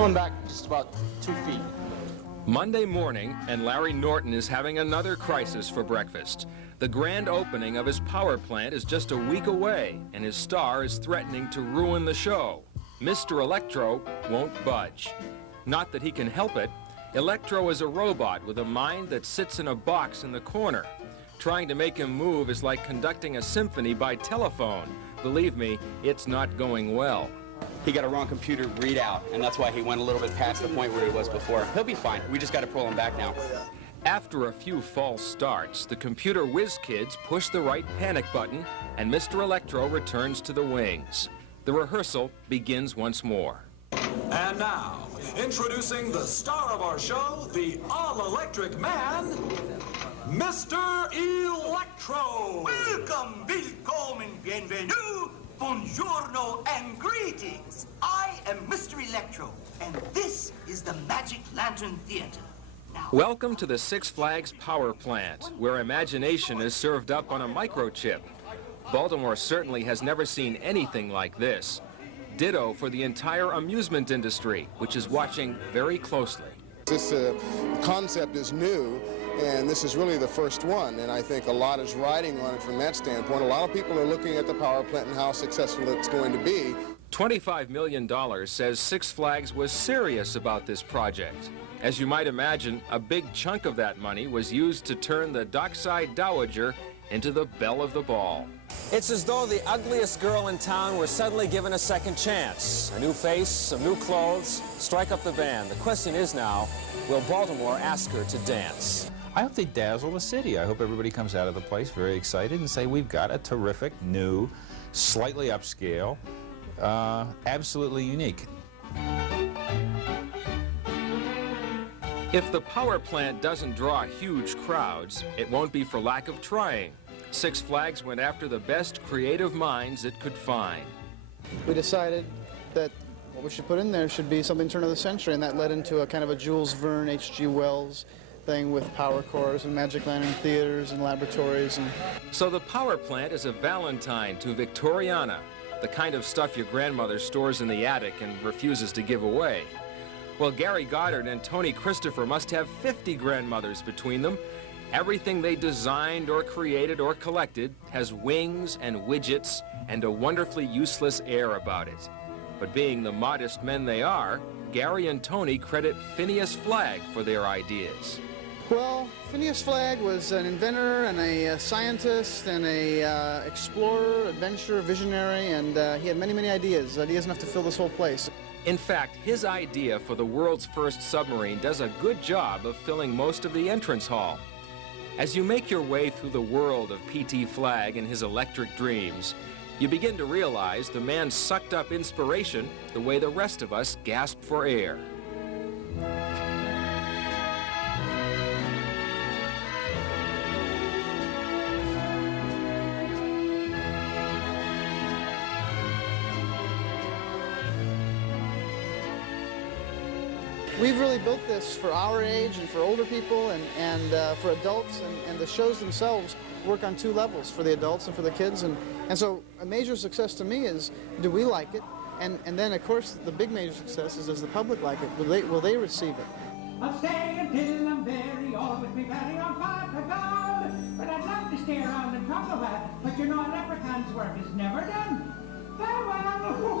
Pulling back just about 2 feet. Monday morning, and Larry Norton is having another crisis for breakfast. The grand opening of his power plant is just a week away, and his star is threatening to ruin the show. Mr. Electro won't budge. Not that he can help it. Electro is a robot with a mind that sits in a box in the corner. Trying to make him move is like conducting a symphony by telephone. Believe me, it's not going well. He got a wrong computer readout, and that's why he went a little bit past the point where he was before. He'll be fine. We just got to pull him back now. After a few false starts, the computer whiz kids push the right panic button, and Mr. Electro returns to the wings. The rehearsal begins once more. And now, introducing the star of our show, the all-electric man, Mr. Electro. Welcome, willkommen, bienvenue, buongiorno, and greetings. I am Mr. Electro, and this is the Magic Lantern Theater. Now, Welcome to the Six Flags Power Plant, where imagination is served up on a microchip. Baltimore certainly has never seen anything like this. Ditto for the entire amusement industry, which is watching very closely. This concept is new, and this is really the first one, and I think a lot is riding on it from that standpoint. A lot of people are looking at the power plant and how successful it's going to be. $25 million says Six Flags was serious about this project. As you might imagine, a big chunk of that money was used to turn the Dockside Dowager into the belle of the ball. It's as though the ugliest girl in town were suddenly given a second chance. A new face, some new clothes, strike up the band. The question is now, will Baltimore ask her to dance? I hope they dazzle the city. I hope everybody comes out of the place very excited and say, we've got a terrific, new, slightly upscale, absolutely unique. If the power plant doesn't draw huge crowds, it won't be for lack of trying. Six Flags went after the best creative minds it could find. We decided that what we should put in there should be something turn of the century, and that led into a kind of a Jules Verne, H.G. Wells thing with power cores and Magic Lantern theaters and laboratories. So the power plant is a Valentine to Victoriana, the kind of stuff your grandmother stores in the attic and refuses to give away. Well, Gary Goddard and Tony Christopher must have 50 grandmothers between them. Everything they designed or created or collected has wings and widgets and a wonderfully useless air about it. But being the modest men they are, Gary and Tony credit Phineas Flagg for their ideas. Well, Phineas Flagg was an inventor and a scientist and a explorer, adventurer, visionary, and he had many, many ideas enough to fill this whole place. In fact, his idea for the world's first submarine does a good job of filling most of the entrance hall. As you make your way through the world of P.T. Flagg and his electric dreams, you begin to realize the man sucked up inspiration the way the rest of us gasp for air. We've really built this for our age and for older people and for adults, and the shows themselves work on two levels, for the adults and for the kids. And so a major success to me is, do we like it? And then, of course, the big major success is, does the public like it? Will they receive it? I'll stay until I'm very old with me belly on fire to gold. But I'd love to stay around and talk about it. But you know, a leprechaun's work is never done. Farewell.